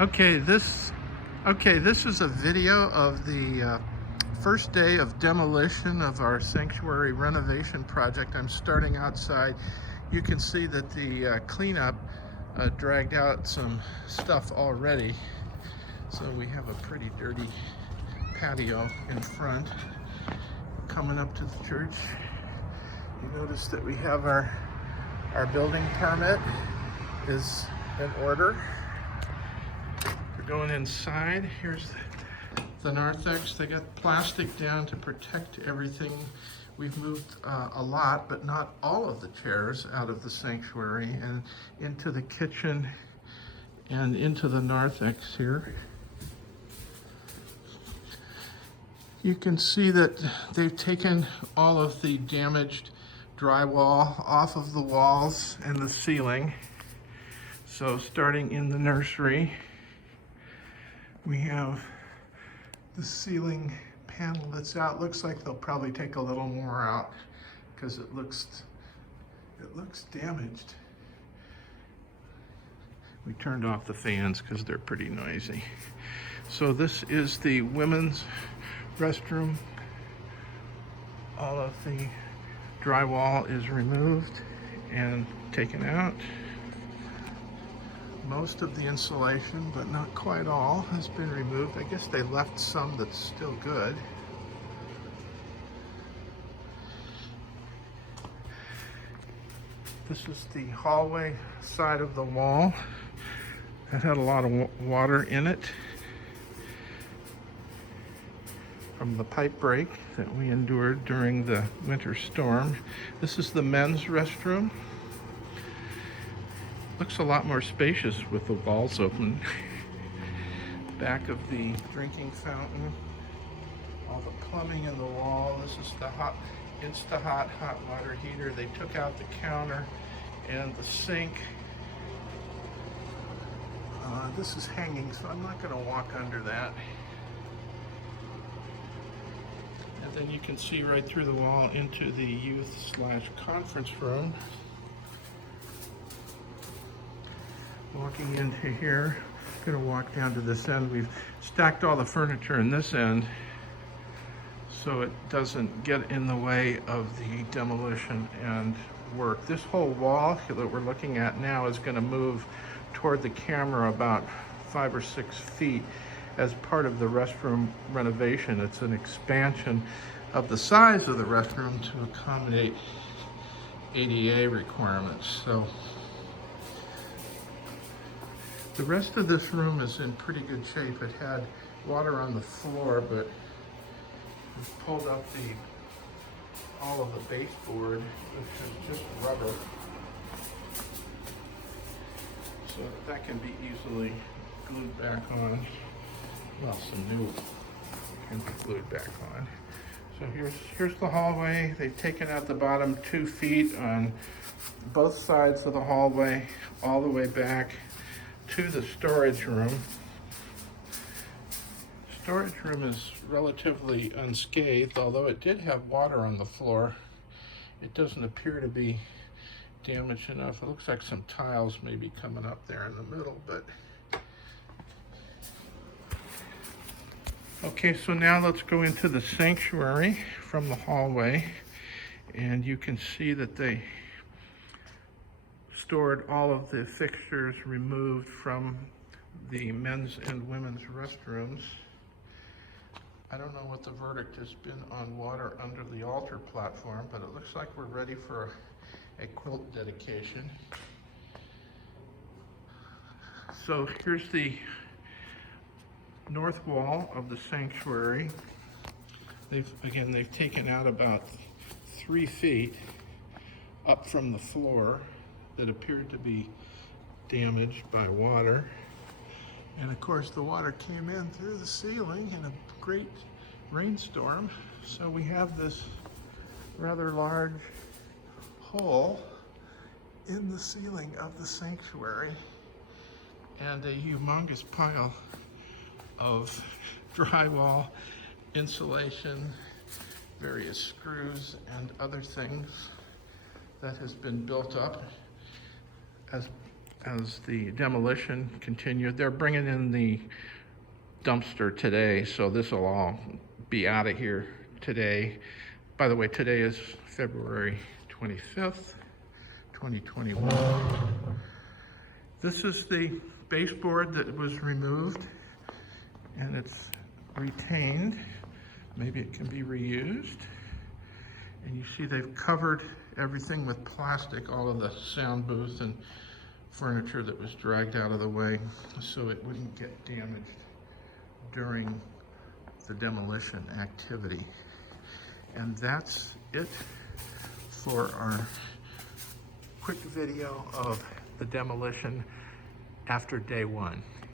This is a video of the first day of demolition of our sanctuary renovation project. I'm starting outside. You can see that the cleanup dragged out some stuff already. So we have a pretty dirty patio in front. Coming up to the church, you notice that we have our building permit is in order. We're going inside. Here's the narthex. They got plastic down to protect everything. We've moved a lot, but not all of the chairs out of the sanctuary and into the kitchen and into the narthex here. You can see that they've taken all of the damaged drywall off of the walls and the ceiling. So starting in the nursery, we have the ceiling panel that's out. Looks like they'll probably take a little more out because it looks damaged. We turned off the fans because they're pretty noisy. So this is the women's restroom. All of the drywall is removed and taken out. Most of the insulation, but not quite all, has been removed. I guess they left some that's still good. This is the hallway side of the wall that had a lot of water in it from the pipe break that we endured during the winter storm. This is the men's restroom. Looks a lot more spacious with the walls open. Back of the drinking fountain. All the plumbing in the wall. This is the Insta-Hot hot water heater. They took out the counter and the sink. This is hanging, so I'm not going to walk under that. And then you can see right through the wall into the youth/conference room. Walking into here, I'm going to walk down to this end. We've stacked all the furniture in this end so it doesn't get in the way of the demolition and work. This whole wall that we're looking at now is going to move toward the camera about 5 or 6 feet as part of the restroom renovation. It's an expansion of the size of the restroom to accommodate ADA requirements. So the rest of this room is in pretty good shape. It had water on the floor, but we've pulled up all of the baseboard, which is just rubber. So that can be easily glued back on. Well, some new can be glued back on. So here's the hallway. They've taken out the bottom 2 feet on both sides of the hallway, all the way back to the storage room. Storage room is relatively unscathed, although it did have water on the floor. It doesn't appear to be damaged enough. It looks like some tiles may be coming up there in the middle, but okay, so now let's go into the sanctuary from the hallway, and you can see that they stored all of the fixtures removed from the men's and women's restrooms. I don't know what the verdict has been on water under the altar platform, but it looks like we're ready for a quilt dedication. So here's the north wall of the sanctuary. They've taken out about 3 feet up from the floor that appeared to be damaged by water. And of course the water came in through the ceiling in a great rainstorm. So we have this rather large hole in the ceiling of the sanctuary and a humongous pile of drywall, insulation, various screws and other things that has been built up as as the demolition continued. They're bringing in the dumpster today, so this will all be out of here today. By the way, today is February 25th, 2021. This is the baseboard that was removed, and it's retained. Maybe it can be reused. And you see they've covered everything with plastic, all of the sound booth and furniture that was dragged out of the way so it wouldn't get damaged during the demolition activity. And that's it for our quick video of the demolition after day one.